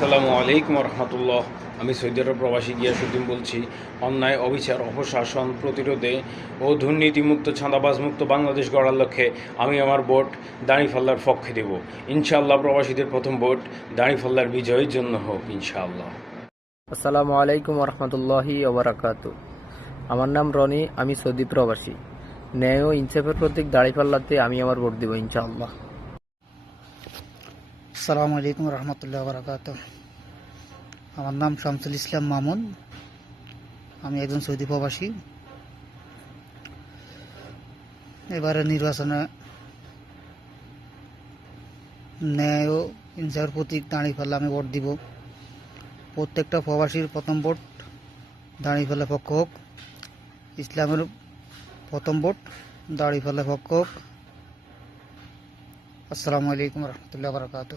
আসসালামু আলাইকুম রহমতুল্লাহ। আমি সৌদি আরব প্রবাসী গিয়াসুদ্দিন বলছি। অন্যায়, অবিচার, অপশাসন প্রতিরোধে ও দুর্নীতিমুক্ত, ছাঁদাবাজমুক্ত বাংলাদেশ গড়ার লক্ষ্যে আমি আমার ভোট দাঁড়িপাল্লার পক্ষে দেব। ইনশাআল্লাহ প্রবাসীদের প্রথম ভোট দাঁড়িপাল্লার বিজয়ের জন্য হোক ইনশাআল্লাহ। আসসালামু আলাইকুম রহমতুল্লাহি ওবরাকাতু। আমার নাম রনি, আমি সৌদি প্রবাসী। ন্যায় ও ইনসাফের প্রতীক দাঁড়িপাল্লাতে আমি আমার ভোট দেব ইনশাআল্লাহ। আসসালামু আলাইকুম রহমতুল্লাহ বরকাত। আমার নাম শামসুল ইসলাম মামুন, আমি একজন সৌদি প্রবাসী। এবারে নির্বাচনে ন্যায় ও ইনসাফের প্রতীক দাঁড়িপাল্লা আমি ভোট দিব। প্রত্যেকটা প্রবাসীর প্রথম ভোট দাঁড়িপাল্লা পক্ষ হোক। ইসলামের প্রথম ভোট দাঁড়িপাল্লা পক্ষ হোক। আসসালামু আলাইকুম রহমতুল্লাহ বরকাত।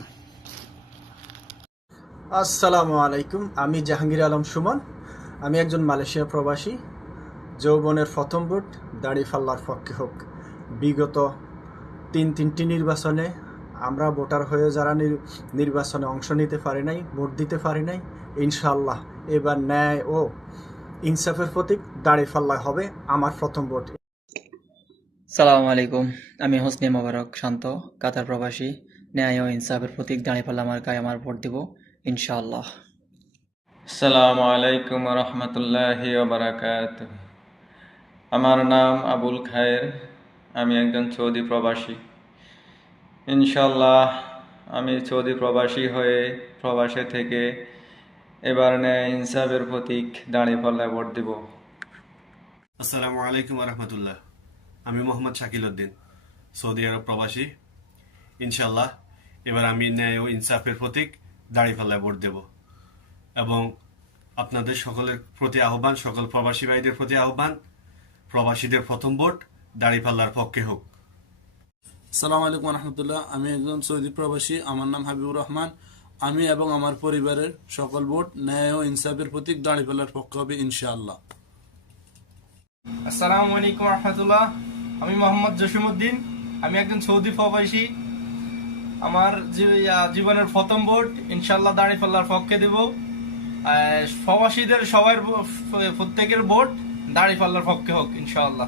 আসসালামু আলাইকুম, আমি জাহাঙ্গীর আলম সুমন, আমি একজন মালয়েশিয়া প্রবাসী। যৌবনের প্রথম ভোট দাঁড়িপাল্লার পক্ষে হোক। বিগত তিনটি নির্বাচনে আমরা ভোটার হয়ে যারা নির্বাচনে অংশ নিতে পারি নাই, ভোট দিতে পারি নাই, ইনশাআল্লাহ এবার ন্যায় ও ইনসাফের প্রতীক দাঁড়িপাল্লা হবে আমার প্রথম ভোট। সালামু আলাইকুম, আমি হোসনি মোবারক শান্ত, কাতার প্রবাসী। ন্যায় ও ইনসাফের প্রতীক দাঁড়িপাল্লা মার্কায় আমার ভোট দেব ইনশাআল্লাহ। আসসালামু আলাইকুম রহমতুল্লাহি ওবারাকাতুহ। আমার নাম আবুল খায়ের, আমি একজন সৌদি প্রবাসী। ইনশাআল্লাহ আমি সৌদি প্রবাসী হয়ে প্রবাসে থেকে এবার ন্যায় ইনসাফের প্রতীক দাঁড়িপাল্লায় ভোট দেব। আসসালামু আলাইকুম রহমতুল্লাহ। আমি মোহাম্মদ শাকিল উদ্দিন, সৌদি আরব প্রবাসী। ইনশাল্লাহ এবার আমি ন্যায় ও ইনসাফের প্রতীক দাঁড়িপাল্লায় ভোট দেব এবং আপনাদের সকলের প্রতি আহ্বান, সকল প্রবাসী ভাইদের প্রতি আহ্বান, প্রবাসীদের প্রথম ভোট দাঁড়িপাল্লার পক্ষে হোক। আসসালামু আলাইকুম রহমতুল্লাহ। আমি একজন সৌদি প্রবাসী, আমার নাম হাবিবুর রহমান। আমি এবং আমার পরিবারের সকল ভোট ন্যায় ও ইনসাফের প্রতীক দাঁড়িপাল্লার পক্ষে হবে ইনশাআল্লাহ। আসসালামু আলাইকুম রহমতুল্লাহ। আমি মোহাম্মদ জসিমউদ্দিন, আমি একজন সৌদি প্রবাসী। আমার জীবনের প্রথম ভোট ইনশাআল্লাহ দাঁড়িপাল্লার পক্ষে দেব। প্রবাসীদের সবার প্রত্যেকের ভোট দাঁড়িপাল্লার পক্ষে হোক ইনশাআল্লাহ।